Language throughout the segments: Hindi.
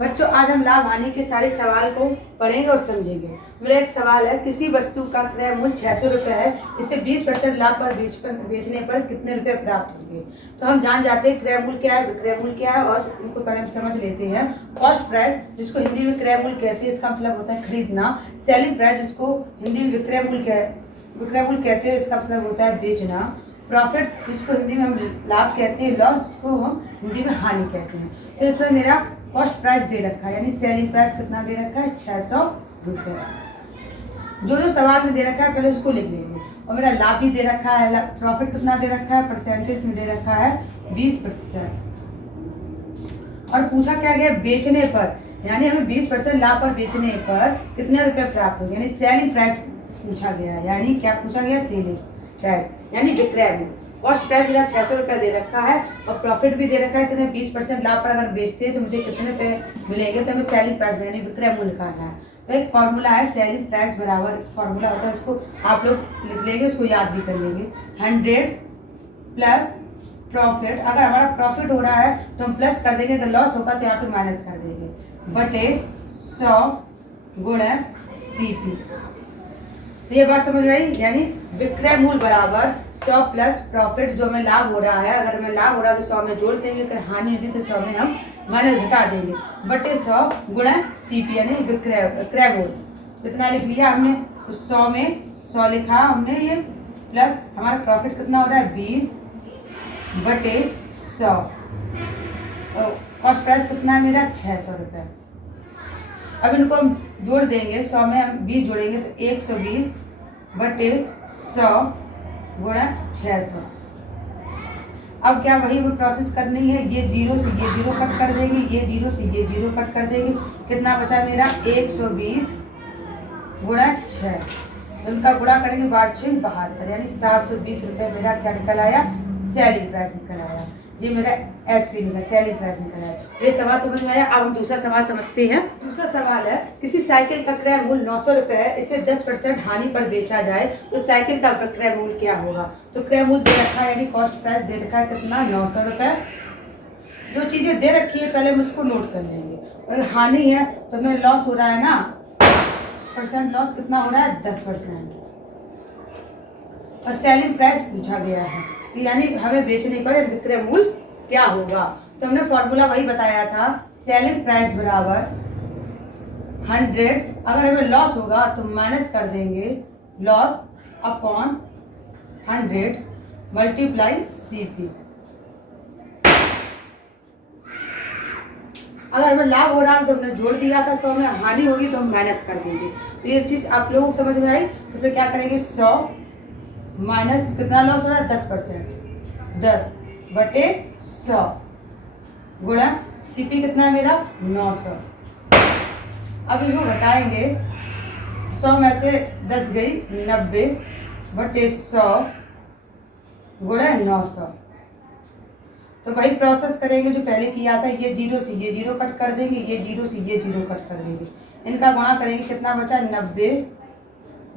बच्चों आज हम लाभ हानि के सारे सवाल को पढ़ेंगे और समझेंगे। मेरा एक सवाल है, किसी वस्तु का क्रय मूल्य 600 रुपये है, इसे 20% लाभ पर बेचने पर कितने रुपए प्राप्त होंगे। तो हम जान जाते हैं क्रय मूल्य क्या है, विक्रय मूल्य क्या है, और इनको पहले हम समझ लेते हैं। कॉस्ट प्राइस, जिसको हिंदी में क्रय मूल्य कहते हैं, इसका मतलब होता है खरीदना। सेलिंग प्राइस, जिसको हिंदी में विक्रय मूल्य कहते हैं, इसका मतलब होता है बेचना। प्रॉफिट, जिसको हिंदी में हम लाभ कहते हैं। लॉस, जिसको हम हिंदी में हानि कहते हैं। तो इसमें मेरा कॉस्ट प्राइस दे रखा है, यानी सेलिंग प्राइस कितना दे रखा है, 600 रुपये। जो सवाल में दे रखा है पहले उसको लिख लेंगे। और मेरा लाभ भी दे रखा है, प्रॉफिट कितना दे रखा है, परसेंटेज में दे रखा है 20%। और पूछा क्या गया, बेचने पर, यानी हमें 20% लाभ पर बेचने पर कितने रुपए प्राप्त होंगे, यानी सेलिंग प्राइस पूछा गया है। यानी क्या पूछा गया, सेलिंग प्राइस यानी विक्रय मूल्य। कॉस्ट प्राइस मेरा 600 रुपये दे रखा है, और प्रॉफिट भी दे रखा है कितने, 20% लाभ पर अगर बेचते हैं तो मुझे कितने रुपए मिलेंगे। तो हमें सेलिंग प्राइस यानी विक्रय मूल्य निकालना है। तो एक फॉर्मूला है, सेलिंग प्राइस बराबर फॉर्मूला होता है, उसको आप लोग लिख लेंगे, उसको याद भी कर लेंगे। 100 प्लस प्रॉफिट, अगर हमारा प्रॉफिट हो रहा है तो हम प्लस कर देंगे, अगर लॉस होगा तो यहाँ पे माइनस कर देंगे, बटे 100 गुणा CP। तो ये बात समझ में आई, यानी विक्रय मूल्य बराबर 100 प्लस प्रॉफिट, जो हमें लाभ हो रहा है, अगर हमें लाभ हो रहा है तो 100 में जोड़ देंगे, अगर हानि होगी तो 100 में हम माइनस घटा देंगे, बटे 100 गुणा CP यानी विक्रय मूल्य। इतना लिख लिया हमने। तो 100 में 100 लिखा हमने, ये प्लस हमारा प्रॉफिट कितना हो रहा है 20 बटे 100। कॉस्ट प्राइस कितना है मेरा 600 रुपये। अब इनको हम जोड़ देंगे, 100 में हम 20 जोड़ेंगे तो 120 बटे 100 गुणा 600। अब क्या वही प्रोसेस करनी है, ये जीरो से ये जीरो कट कर देंगे, ये जीरो से ये जीरो कट कर देंगे। कितना बचा मेरा 120 गुणा 6, उनका गुणा करेंगे 8×6 = 72, यानी 720 रुपये मेरा क्या निकल आया, सेलिंग प्राइस निकल आया। ये मेरा SP निकल, सेलिंग प्राइस निकल आया। ये सवाल समझ में आया। अब हम दूसरा सवाल समझते हैं। दूसरा सवाल है, किसी साइकिल का क्रय मूल्य 900 रुपये है, इसे 10% हानि पर बेचा जाए तो साइकिल का क्रय मूल्य क्या होगा। तो क्रय मूल्य दे रखा है, यानी कॉस्ट प्राइस दे रखा है कितना, 900 रुपये। जो चीजें दे रखी है पहले हम उसको नोट कर लेंगे। अगर हानि है तो हमें लॉस हो रहा है ना, परसेंट लॉस कितना हो रहा है, 10%। और सेलिंग प्राइस पूछा गया है, तो यानी हमें बेचने पर विक्रय मूल्य क्या होगा। तो हमने फॉर्मूला वही बताया था, सेलिंग प्राइस बराबर 100, अगर हमें लॉस होगा तो माइनस कर देंगे, लॉस अपॉन 100 मल्टीप्लाई CP। अगर हमें लाभ हो रहा है तो हमने जोड़ दिया था 100 में, हानि होगी तो हम माइनस कर देंगे। तो ये चीज आप लोगों को समझ में आई। तो फिर क्या करेंगे, 100 माइनस कितना लॉस हो रहा है, 10%, 10 बटे 100 गुणा CP कितना है मेरा 900। अब इसको घटाएंगे, 100 में से 10 गई 90 बटे 100 गुणा 900। तो वही प्रोसेस करेंगे जो पहले किया था, ये जीरो से ये जीरो कट कर देंगे, ये जीरो से ये जीरो कट कर देंगे, इनका गुणा करेंगे, कितना बचा 90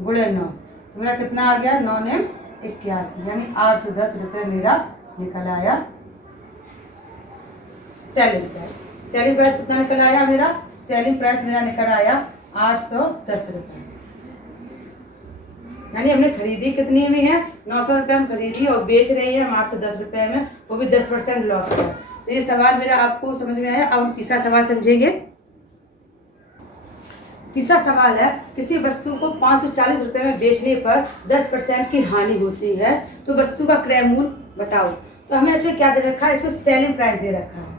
गुणा 9। तो मेरा कितना आ गया, 9 ने 81, यानी 810 रुपये मेरा निकल आया सेलिंग प्राइस। सेलिंग प्राइस कितना निकल आया मेरा, सेलिंग प्राइस मेरा निकल आया 810 रुपये। यानी हमने खरीदी कितनी में है, 900 रुपये हम खरीदी और बेच रहे हैं हम 810 रुपये में, वो भी 10% लॉस है। तो ये सवाल मेरा आपको समझ में आया। अब हम तीसरा सवाल समझेंगे। तीसरा सवाल है, किसी वस्तु को 540 रुपये में बेचने पर 10% की हानि होती है, तो वस्तु का क्रय मूल्य बताओ। तो हमें इसमें क्या दे रखा है, इसमें सेलिंग प्राइस दे रखा है।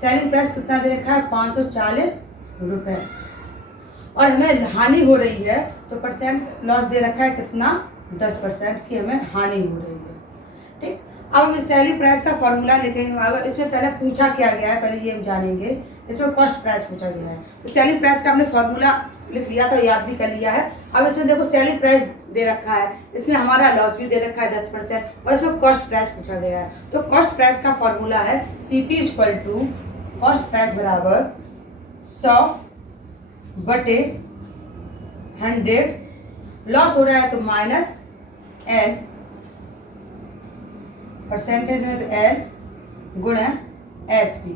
सेलिंग प्राइस कितना दे रखा है, 540 रुपये, और हमें हानि हो रही है तो परसेंट लॉस दे रखा है कितना, 10% की हमें हानि हो रही है। ठीक, अब हम इस सेलिंग प्राइस का फॉर्मूला लिखेंगे। अब इसमें पहले पूछा क्या गया है, पहले ये हम जानेंगे। इसमें कॉस्ट प्राइस पूछा गया है, तो सेलिंग प्राइस का हमने फॉर्मूला लिख लिया था, याद भी कर लिया है। अब इसमें देखो सेलिंग प्राइस दे रखा है, इसमें हमारा लॉस भी दे रखा है 10%, और इसमें कॉस्ट प्राइस पूछा गया है। तो कॉस्ट प्राइस का फॉर्मूला है CP = कॉस्ट प्राइस बराबर 100 बटे 100, लॉस हो रहा है तो माइनस L, परसेंटेज में तो L गुणा SP।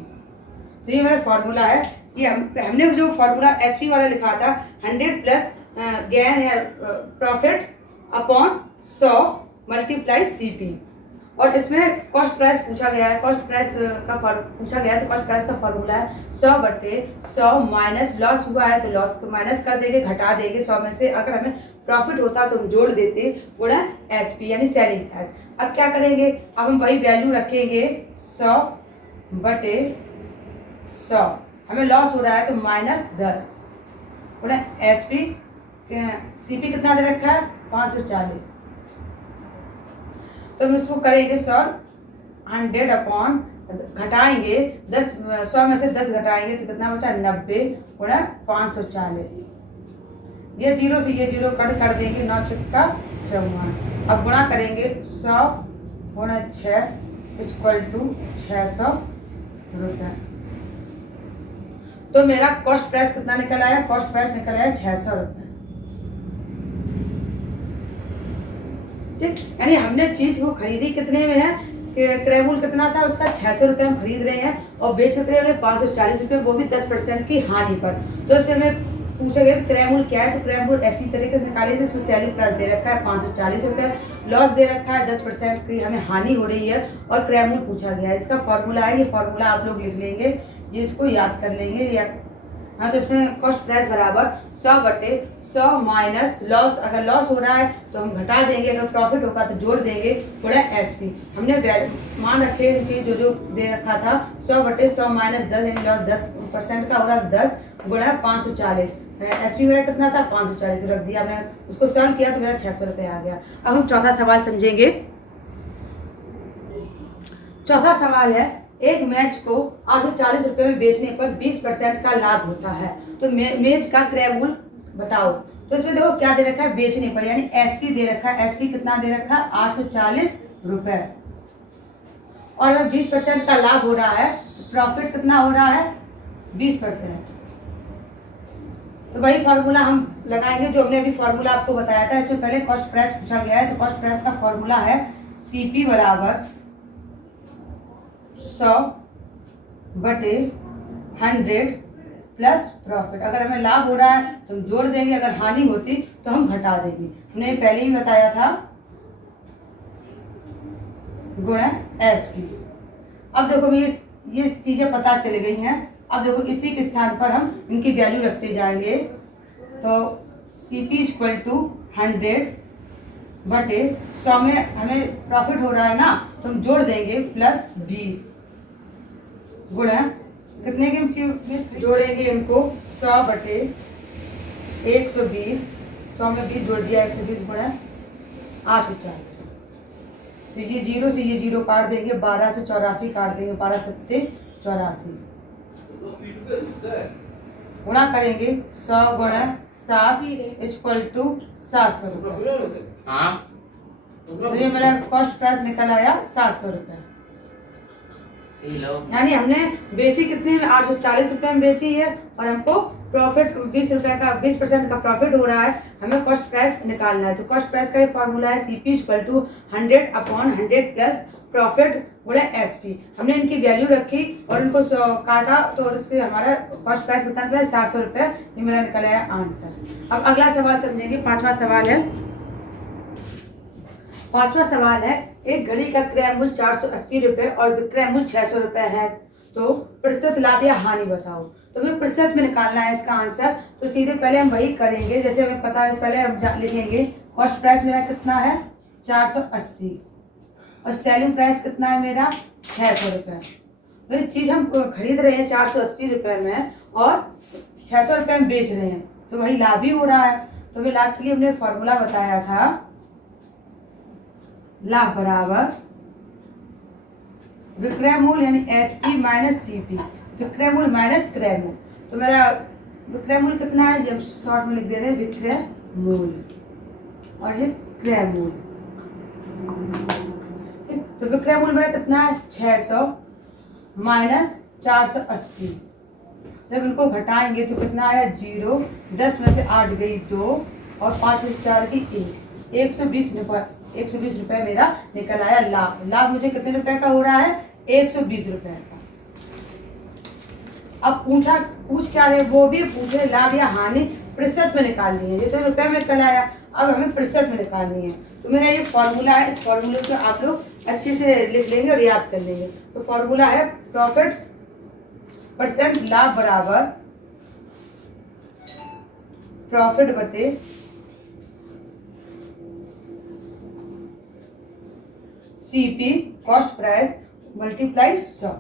तो ये मेरा फॉर्मूला है कि हमने जो फॉर्मूला एसपी वाला लिखा था 100 प्लस गेन है प्रॉफिट अपॉन 100 मल्टीप्लाई सीपी, और इसमें कॉस्ट प्राइस पूछा गया है। कॉस्ट प्राइस का पूछा गया है तो कॉस्ट प्राइस का फॉर्मूला है 100/100 माइनस लॉस हुआ है तो लॉस को माइनस कर देंगे, घटा देंगे 100 में से। अगर हमें प्रॉफिट होता तो हम जोड़ देते, गुणा एसपी यानी सेलिंग प्राइस। अब क्या करेंगे, अब हम वही वैल्यू रखेंगे 100/100। हमें लॉस हो रहा है तो -10 गुणा एसपी, सीपी कितना दे रखा है 540। तो हम इसको करेंगे 100 अपॉन घटाएंगे 100 में से 10 घटाएंगे तो कितना बचा 90 गुणा 540। ये जीरो से ये जीरो कट कर देंगे, 9 छक्का 54। अब गुणा करेंगे 100 गुणा 6 = 600 रुपये। तो मेरा कॉस्ट प्राइस कितना निकल आया, कॉस्ट प्राइस निकल आया 600 रुपये। ठीक, यानी हमने चीज को खरीदी कितने में है, क्रैमूल कितना था उसका 600 रुपये हम खरीद रहे हैं और बेच रहे हैं 540 रुपये, वो भी 10% की हानि पर। तो इसमें हमें पूछा गया क्रैमूल क्या है, तो क्रैमूल ऐसी तरीके से निकालिए इसमें सेलिंग प्राइस दे रखा है 540 रुपये, लॉस दे रखा है 10% की हमें हानि हो रही है और क्रैमूल पूछा गया है। इसका फॉर्मूला है, ये फॉर्मूला आप लोग लिख लेंगे, ये इसको याद कर लेंगे या हाँ। तो इसमें कॉस्ट प्राइस बराबर 100/100 माइनस लॉस, अगर लॉस हो रहा है तो हम घटा देंगे, अगर प्रॉफिट होगा तो जोड़ देंगे, गुणा एसपी। हमने मान रखे कि जो दे रखा था 100/100 माइनस 10 यानी लॉस 10% का हो रहा 10 गुणा 540। एसपी मेरा कितना था 540 रख दिया, मैं उसको सॉल्व किया तो मेरा 600 रुपये आ गया। अब हम चौथा सवाल समझेंगे। चौथा सवाल है, एक मैच को 840 रुपये में बेचने पर 20% का लाभ होता है, तो मैच का क्रय बताओ। तो इसमें देखो क्या दे रखा है, बेचने पर यानी एसपी दे रखा है। एसपी कितना दे रखा है 840 रुपये, और 20% का लाभ हो रहा है, प्रॉफिट कितना हो रहा है 20%। तो वही फॉर्मूला हम लगाएंगे जो हमने अभी फॉर्मूला आपको बताया था। इसमें पहले कॉस्ट प्राइस पूछा गया है, तो कॉस्ट प्राइस का फॉर्मूला है सीपी बराबर 100/100 प्लस प्रॉफिट। अगर हमें लाभ हो रहा है तो हम जोड़ देंगे, अगर हानि होती तो हम घटा देंगे। हमने पहले ही बताया था, गुणा एसपी। अब देखो ये चीजें पता चल गई हैं। अब देखो इसी के स्थान पर हम इनकी वैल्यू रखते जाएंगे। तो सीपी = 100/100 में हमें प्रॉफिट हो रहा है ना, तो हम जोड़ देंगे +20 गुणा कितने की जोड़ेंगे इनको 100/120। 100 में 20 जोड़ दिया 120 गुणा 840। तो ये जीरो से ये जीरो काट देंगे, 12 से 84 काट देंगे, 12 7 84 गुणा करेंगे 100 गुणा 7 = 700 रुपये। तो ये मेरा कॉस्ट प्राइस निकल आया 700 रुपये। यानी हमने बेची कितने में 840 रुपये में बेची है और हमको प्रॉफिट 20 रुपये का 20% का प्रॉफिट हो रहा है। हमें कॉस्ट प्राइस निकालना है। तो कॉस्ट प्राइस का ये फॉर्मूला है सीपी = 100/100 प्लस प्रॉफिट गुणा एसपी। हमने इनकी वैल्यू रखी और इनको काटा तो इसके हमारा कॉस्ट प्राइस कितना निकला 700 रुपये। ये मेरा निकल आया आंसर। अब अगला सवाल समझेंगे। पांचवा सवाल है, एक घड़ी का क्रय मूल्य 480 रुपये और विक्रय मूल्य 600 रुपये है, तो प्रतिशत लाभ या हानि बताओ। तो हमें प्रतिशत में निकालना है इसका आंसर। तो सीधे पहले हम वही करेंगे जैसे हमें पता है। पहले हम लिखेंगे कॉस्ट प्राइस मेरा कितना है 480 और सेलिंग प्राइस कितना है मेरा 600 रुपये। तो चीज़ हम खरीद रहे हैं 480 रुपये में और 600 रुपये में बेच रहे हैं, तो वही लाभ ही हो रहा है। तो हमें लाभ के लिए हमने फॉर्मूला बताया था, लाभ बराबर विक्रय मूल्य यानी एसपी माइनस सीपी, विक्रय मूल्य माइनस क्रय मूल्य। तो मेरा विक्रय मूल्य कितना है, जब शॉर्ट में लिख दे रहे हैं विक्रय मूल्य और ये क्रय मूल्य। तो विक्रय मूल्य मेरा कितना है 600 माइनस 480। जब इनको घटाएंगे तो कितना आया 0, 10 में से 8 गई 2 और 5 में से 4 की 1, 120 रुपये मेरा निकल आया लाभ। लाभ मुझे कितने रुपए का हो रहा है 120 रुपये का। अब पूछ क्या रहे, वो भी पूछे लाभ या हानि प्रतिशत में निकालनी है। ये तो रुपए में निकल आया, अब हमें प्रतिशत में निकालनी है। तो मेरा ये फॉर्मूला है, इस फॉर्मूले को आप लोग अच्छे से लिख लेंगे और याद कर लेंगे। तो फॉर्मूला है प्रॉफिट परसेंट लाभ बराबर प्रॉफिट बटे सीपी कॉस्ट प्राइस मल्टीप्लाई 100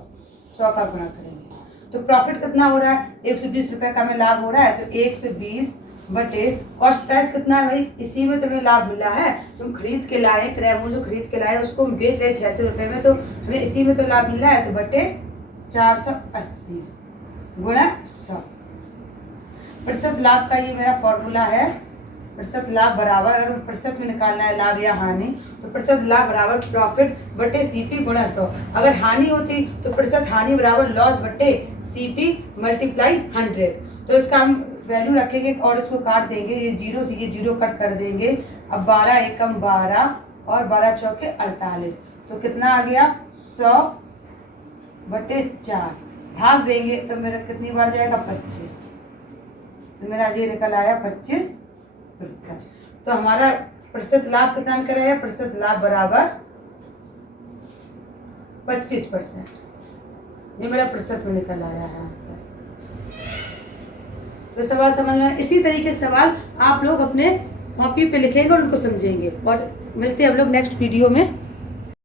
का गुणा करेंगे। तो प्रॉफिट कितना हो रहा है, 120 रुपए का हमें लाभ हो रहा है, तो 120 बटे कॉस्ट प्राइस कितना है भाई, इसी में तुम्हें लाभ मिला है। तुम खरीद के लाए, क्रय मूल्य जो खरीद के लाए उसको हम बेच रहे 600 रुपए में, तो हमें इसी में तो लाभ मिल रहा है। तो बटे 480 गुणा 100। प्रतिशत लाभ का ये मेरा फॉर्मूला है। प्रतिशत लाभ बराबर, अगर प्रतिशत में निकालना है लाभ या हानि, तो प्रतिशत लाभ बराबर प्रॉफिट बटे सीपी गुणा 100। अगर हानि होती तो प्रतिशत हानि बराबर लॉस बटे सीपी मल्टीप्लाई 100। तो इसका हम वैल्यू रखेंगे और इसको काट देंगे, ये जीरो से ये जीरो कट कर देंगे। अब 12 एकम 12 और 12 चौके 48, तो कितना आ गया 100 बटे 4। भाग देंगे तो मेरा कितनी बार जाएगा 25, तो मेरा ये निकल आया 25%। तो हमारा प्रतिशत लाभ कितना निकल आया, प्रतिशत लाभ बराबर 25%। ये मेरा प्रतिशत में निकल आया है आंसर। तो सवाल समझ में, इसी तरीके के सवाल आप लोग अपने कॉपी पे लिखेंगे और उनको समझेंगे। और मिलते हैं हम लोग नेक्स्ट वीडियो में।